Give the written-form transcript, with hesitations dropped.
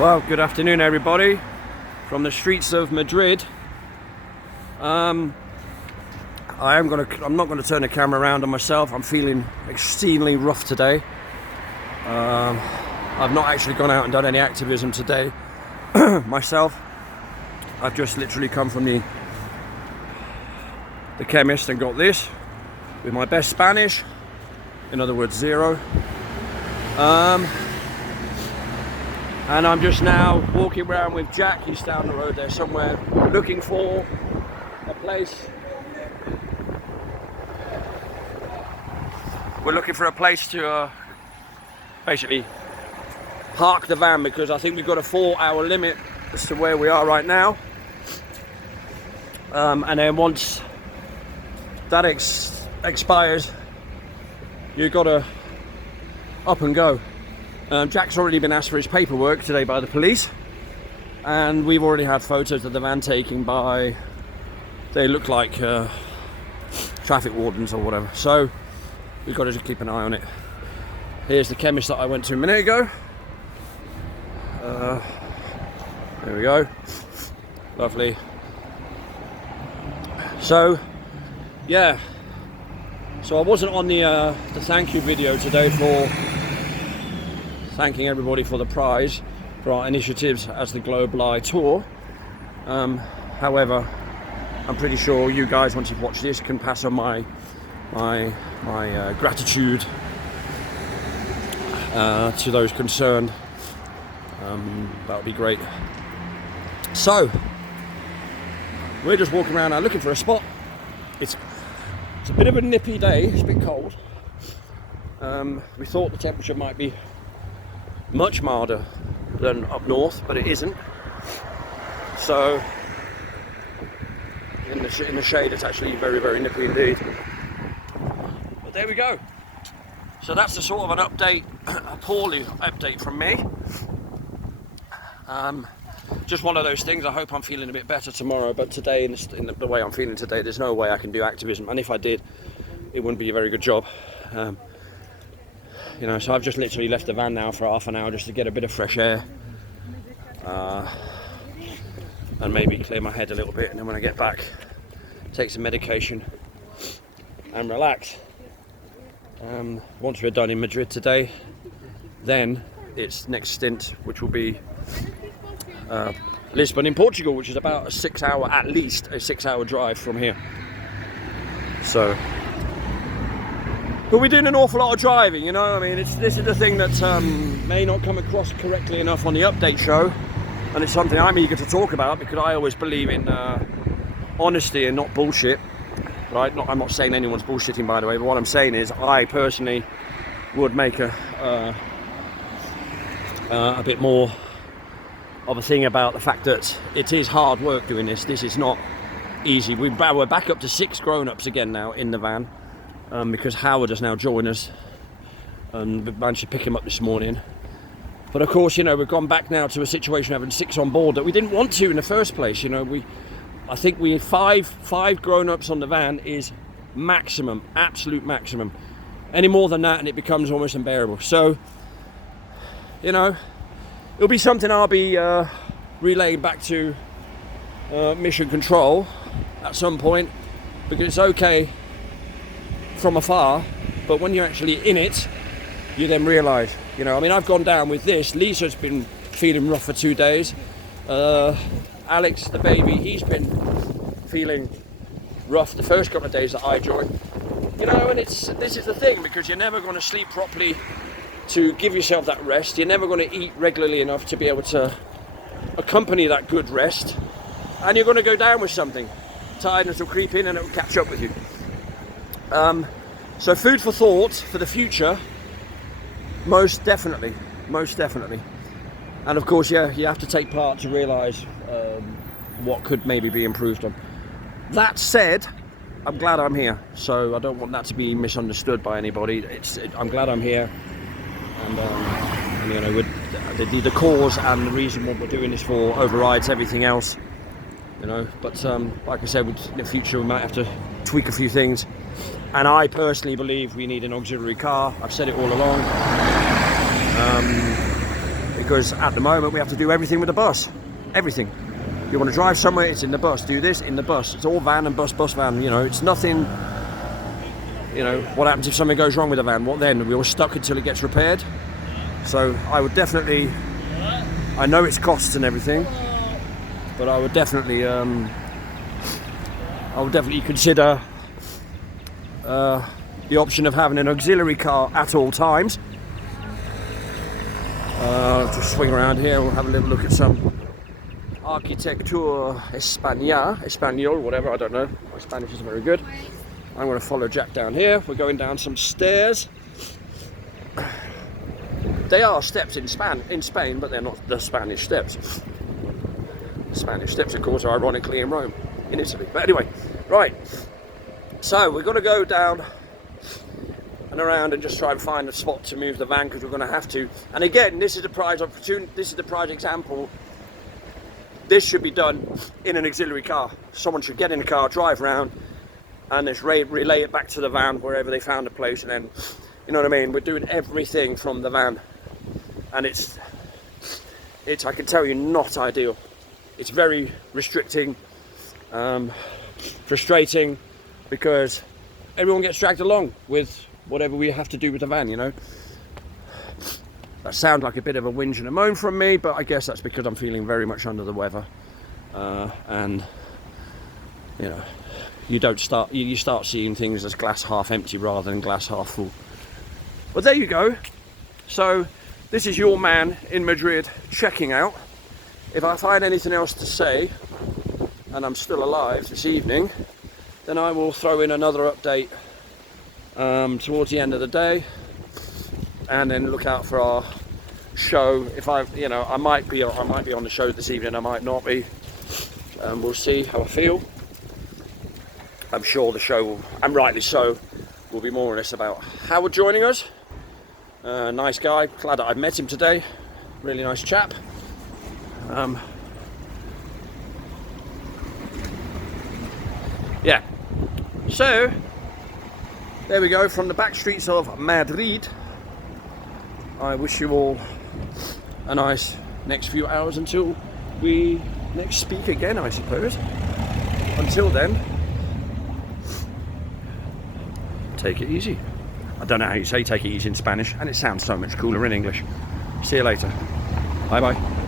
Well, good afternoon everybody from the streets of Madrid. I'm not going to turn the camera around on myself. I'm feeling exceedingly rough today. I've not actually gone out and done any activism today myself. I've just literally come from the chemist and got this with my best Spanish, in other words 0. And I'm just now walking around with Jack. He's down the road there somewhere, looking for a place. We're looking for a place to basically park the van, because I think we've got a 4-hour limit as to where we are right now. And then once that expires, you've got to up and go. Jack's already been asked for his paperwork today by the police, and we've already had photos of the van taken by, they look like traffic wardens or whatever, so we've got to just keep an eye on it. Here's the chemist that I went to a minute ago. There we go, lovely. So yeah, so I wasn't on the thank you video today for thanking everybody for the prize for our initiatives as the Globe Lie tour. However, I'm pretty sure you guys, once you've watched this, can pass on my gratitude to those concerned. That would be great. So we're just walking around now looking for a spot. It's a bit of a nippy day. It's a bit cold. We thought the temperature might be much milder than up north, but it isn't. So in the shade, it's actually very, very nippy indeed. But there we go. So that's the sort of an update, a poorly update from me. Just one of those things. I hope I'm feeling a bit better tomorrow, but today, in the way I'm feeling today, there's no way I can do activism, and if I did, it wouldn't be a very good job. You know, so I've just literally left the van now for half an hour just to get a bit of fresh air, and maybe clear my head a little bit, and then when I get back, take some medication and relax. Once we're done in Madrid today, then it's next stint, which will be Lisbon in Portugal, which is about at least a 6-hour drive from here. So we'll be doing an awful lot of driving, you know. I mean, this is the thing that may not come across correctly enough on the update show, and it's something I'm eager to talk about, because I always believe in honesty and not bullshit, right? I'm not saying anyone's bullshitting, by the way, but what I'm saying is I personally would make a bit more of a thing about the fact that it is hard work doing this. This is not easy. We're back up to 6 grown-ups again now in the van, because Howard has now joined us, and we managed to pick him up this morning. But of course, you know, we've gone back now to a situation having 6 on board that we didn't want to in the first place. You know, I think we had five grown-ups on the van is maximum, absolute maximum. Any more than that and it becomes almost unbearable. So, you know, it'll be something I'll be relaying back to Mission Control at some point, because it's okay from afar, but when you're actually in it, you then realise, you know, I mean, I've gone down with this. Lisa's been feeling rough for 2 days. Alex, the baby, he's been feeling rough the first couple of days that I joined. You know, and this is the thing, because you're never going to sleep properly to give yourself that rest. You're never going to eat regularly enough to be able to accompany that good rest, and you're going to go down with something. Tiredness will creep in and it will catch up with you. So food for thought for the future, most definitely. And of course, yeah, you have to take part to realise what could maybe be improved on. That said, I'm glad I'm here, so I don't want that to be misunderstood by anybody. I'm glad I'm here, and you know, the cause and the reason what we're doing this for overrides everything else, you know. But like I said, in the future we might have to tweak a few things, and I personally believe we need an auxiliary car. I've said it all along. because at the moment we have to do everything with the bus. Everything. You want to drive somewhere, it's in the bus. Do this in the bus. It's all van and bus, van. You know, it's nothing. You know, what happens if something goes wrong with the van? What then? We're stuck until it gets repaired. So I would definitely. I know it's costs and everything, but I would definitely consider the option of having an auxiliary car at all times. Just swing around here. We'll have a little look at some Arquitectura Español, whatever, I don't know. My Spanish isn't very good. I'm going to follow Jack down here. We're going down some stairs. They are steps in Spain, but they're not the Spanish steps. The Spanish steps, of course, are ironically in Rome, in Italy. But anyway, right. So we're going to go down and around and just try and find a spot to move the van, because we're going to have to. And again, this is the prize opportunity. This is the prize example. This should be done in an auxiliary car. Someone should get in a car, drive around, and just relay it back to the van wherever they found a place, and then, you know what I mean? We're doing everything from the van, and it's I can tell you, not ideal. It's very restricting, frustrating, because everyone gets dragged along with whatever we have to do with the van, you know. That sounds like a bit of a whinge and a moan from me, but I guess that's because I'm feeling very much under the weather. And, you know, you start seeing things as glass half empty rather than glass half full. Well, there you go. So, this is your man in Madrid checking out. If I find anything else to say, and I'm still alive this evening, then I will throw in another update towards the end of the day. And then look out for our show. If I might be on the show this evening, I might not be. We'll see how I feel. I'm sure the show will, and rightly so, will be more or less about Howard joining us. Nice guy. Glad that I've met him today. Really nice chap. Yeah. So there we go, from the back streets of Madrid. I wish you all a nice next few hours until we next speak again, I suppose. Until then, take it easy. I don't know how you say take it easy in Spanish, and it sounds so much cooler in English. See you later. Bye bye.